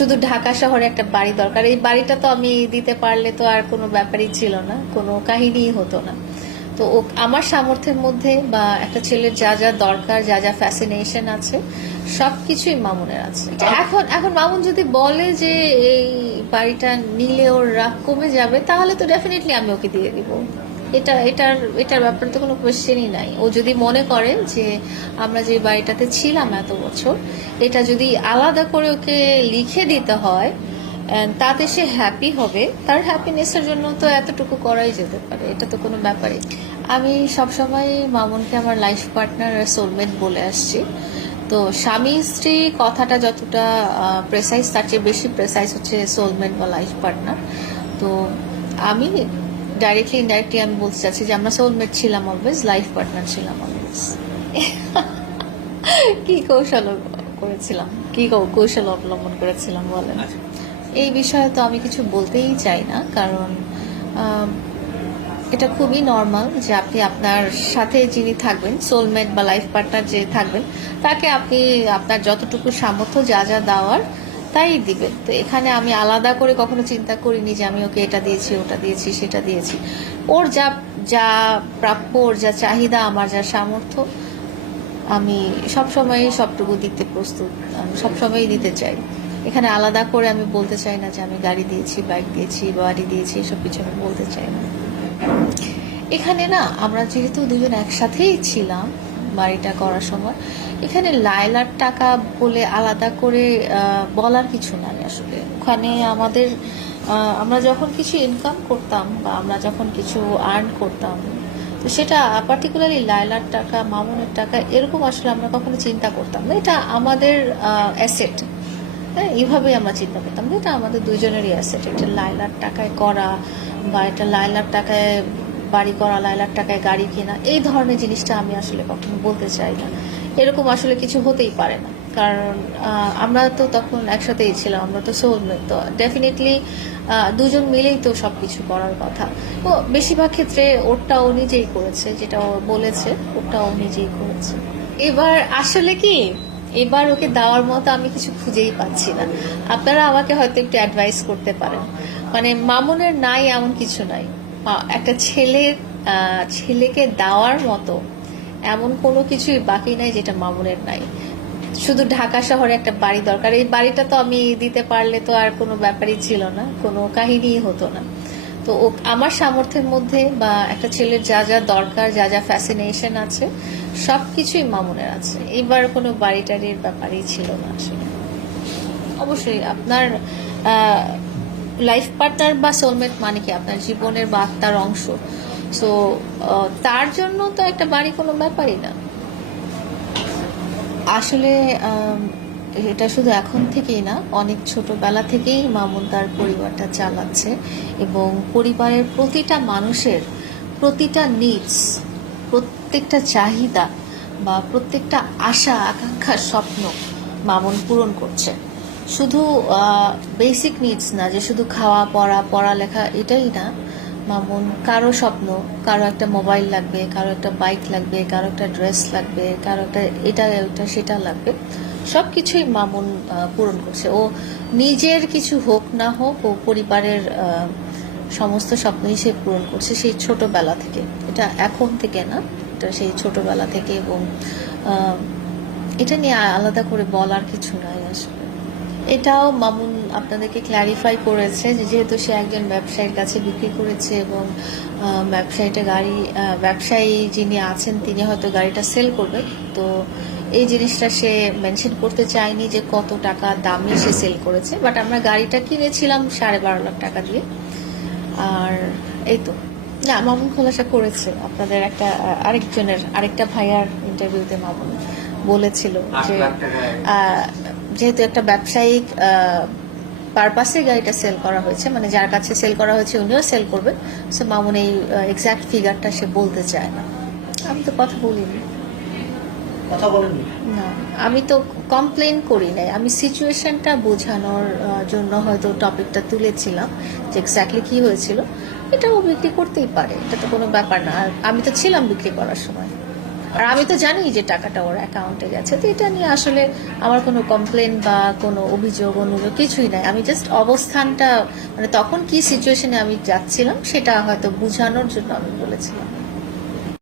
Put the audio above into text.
শুধু ঢাকা শহরে একটা বাড়ি দরকার। এই বাড়িটা তো আমি দিতে পারলে তো আর কোনো ব্যাপারই ছিল না, কোনো কাহিনীই হতো না। তো আমার সামর্থ্যের মধ্যে বা একটা ছেলের যা যা দরকার, যা যা ফ্যাসিনেশন আছে, সবকিছুই মামুনের আছে। এখন এখন মামুন যদি বলে যে এই বাড়িটা নিলে ওর রাগ কমে যাবে, তাহলে তো ডেফিনেটলি আমি ওকে দিয়ে দিব। এটার ব্যাপারে তো কোনো কোয়েশ্চেনই নাই। ও যদি মনে করে যে আমরা যে বাড়িটাতে ছিলাম এত বছর, এটা যদি আলাদা করে ওকে লিখে দিতে হয়, তাতে সে হ্যাপি হবে, তার হ্যাপিনেসের জন্য তো এতটুকু করাই যেতে পারে, এটা তো কোনো ব্যাপারই। আমি সবসময় মামুনকে আমার লাইফ পার্টনার আর সোলমেট বলে আসছি। তো স্বামী স্ত্রী কথাটা যতটা প্রেসাইজ, তার চেয়ে বেশি প্রেসাইজ হচ্ছে সোলমেট বা লাইফ পার্টনার। তো আমি ডাইরেক্টলি ইনডাইরেক্টলি আমি বলতে চাচ্ছি যে আমরা সোলমেট ছিলাম অলওয়েজ, লাইফ পার্টনার ছিলাম অলওয়েজ। কি কৌশল করেছিলাম, কি কৌশল অবলম্বন করেছিলাম বলেন? এই বিষয়ে তো আমি কিছু বলতেই চাই না, কারণ এটা খুবই নর্মাল যে আপনি আপনার সাথে যিনি থাকবেন, সোলমেট বা লাইফ পার্টনার যে থাকবেন, তাকে আপনি আপনার যতটুকু সামর্থ্য যা যা দেওয়ার তাই দিবেন। তো এখানে আমি আলাদা করে কখনো চিন্তা করিনি যে আমি ওকে এটা দিয়েছি, ওটা দিয়েছি, সেটা দিয়েছি। ওর যা যা প্রাপ্য, ওর যা চাহিদা, আমার যা সামর্থ্য, আমি সবসময় সবটুকু দিতে প্রস্তুত, আমি সবসময়ই দিতে চাই। এখানে আলাদা করে আমি বলতে চাই না যে আমি গাড়ি দিয়েছি, বাইক দিয়েছি, বাড়ি দিয়েছি, এসব কিছু আমি বলতে চাই না। এখানে না আমরা যেহেতু দুজন একসাথেই ছিলাম বাড়িটা করার সময়, এখানে লায়লার টাকা বলে আলাদা করে বলার কিছু নাই আসলে। ওখানে আমরা যখন কিছু ইনকাম করতাম বা আমরা যখন কিছু আর্ন করতাম, তো সেটা পার্টিকুলারলি লায়লার টাকা, মামুনের টাকা, এরকম আসলে আমরা কখনো চিন্তা করতাম না। এটা আমাদের অ্যাসেট, হ্যাঁ, এইভাবেই আমরা চিন্তা করতাম যে এটা আমাদের দুইজনেরই অ্যাসেট। এটা লায়লার টাকায় করা বা এটা লায়লার টাকায় বাড়ি করা, লায়লার টাকায় গাড়ি কেনা, এই ধরনের জিনিসটা আমি আসলে কখনো বলতে চাই না। এরকম আসলে কিছু হতেই পারে না, কারণ আমরা তো তখন একসাথেই ছিলাম, আমরা তো সোলমেট। তো ডেফিনেটলি দুজন মিলেই তো সবকিছু করার কথা। তো বেশিরভাগ ক্ষেত্রে ওরটা ও নিজেই করেছে, যেটা ও বলেছে ওটা ও নিজেই করেছে। এবার আসলে কি, এবার ওকে দেওয়ার মতো আমি কিছু খুঁজেই পাচ্ছি না। আপনারা আমাকে হয়তো একটু অ্যাডভাইস করতে পারেন। মানে মামুনের নাই এমন কিছু নাই, একটা ছেলেকে দেওয়ার মতো এমন কোনো কিছুই বাকি নাই যেটা মামুনের নাই। শুধু ঢাকা শহরে একটা বাড়ি দরকার। এই বাড়িটা তো আমি দিতে পারলে তো আর কোনো ব্যাপারই ছিল না, কোনো কাহিনীই হতো না। তো আমার সামর্থ্যের মধ্যে বা একটা ছেলের যা যা দরকার, যা যা ফ্যাসিনেশন আছে, সবকিছুই মামুনের আছে। এইবার কোনো বাড়ি টাড়ির ব্যাপারই ছিল না আসলে। অবশ্যই আপনার লাইফ পার্টনার বা সোলমেট মানে কি আপনার জীবনের বা আত্মার অংশ। সো তার জন্য তো একটা বাড়ি কোনো ব্যাপারই না আসলে। এটা শুধু এখন থেকেই না, অনেক ছোটবেলা থেকেই মামুন তার পরিবারটা চালাচ্ছে, এবং পরিবারের প্রতিটা মানুষের প্রতিটা নিডস, প্রত্যেকটা চাহিদা বা প্রত্যেকটা আশা আকাঙ্ক্ষা, স্বপ্ন মামুন পূরণ করছে। শুধু বেসিক নিডস না, যে শুধু খাওয়া, পড়ালেখা এটাই না। মামুন কারো স্বপ্ন, কারো একটা মোবাইল লাগবে, কারো একটা বাইক লাগবে, কারো একটা ড্রেস লাগবে, কারো একটা এটা ওইটা সেটা লাগবে, সব কিছুই মামুন পূরণ করছে। ও নিজের কিছু হোক না হোক, ও পরিবারের সমস্ত স্বপ্নই সে পূরণ করছে সেই ছোটবেলা থেকে। এটা এখন থেকে না, এটা সেই ছোটবেলা থেকে। এবং এটা নিয়ে আলাদা করে বলার কিছু নাই আসলে। এটাও মামুন আপনাদেরকে ক্ল্যারিফাই করেছে যে যেহেতু সে একজন ব্যবসায়ীর কাছে বিক্রি করেছে, এবং ব্যবসায়ী যিনি আছেন তিনি হয়তো গাড়িটা সেল করবেন, তো এই জিনিসটা সে মেনশন করতে চায়নি যে কত টাকা দামে সে সেল করেছে। বাট আমরা গাড়িটা কিনেছিলাম 12.5 লাখ টাকা দিয়ে। আর এই তো না, মামুন খোলাসা করেছে আপনাদের আরেকটা ভাইয়ার ইন্টারভিউতে মামুন বলেছিল যে যেহেতু একটা ব্যবসায়িক পারপাসে গাড়িটা সেল করা হয়েছে, মানে যার কাছে সেল করা হয়েছে উনিও সেল করবে, সো মামুন এই এক্সাক্ট ফিগারটা সে বলতে চায় না। আমি তো কথা বলিনি, না, আমি তো কমপ্লেন করি নাই, আমি সিচুয়েশনটা বোঝানোর জন্য হয়তো টপিকটা তুলেছিলাম যে এক্স্যাক্টলি কি হয়েছিল। এটাও বিক্রি করতেই পারে, এটা তো কোনো ব্যাপার না। আর আমি তো ছিলাম বিক্রি করার সময়, আর আমি তো জানি যে টাকাটা ওর অ্যাকাউন্টে গেছে, তো এটা নিয়ে আসলে আমার কোনো কমপ্লেন বা কোনো অভিযোগ অনুযোগ কিছুই নাই। আমি জাস্ট অবস্থানটা, মানে তখন কি সিচুয়েশনে আমি যাচ্ছিলাম সেটা হয়তো বোঝানোর জন্য আমি বলেছিলাম।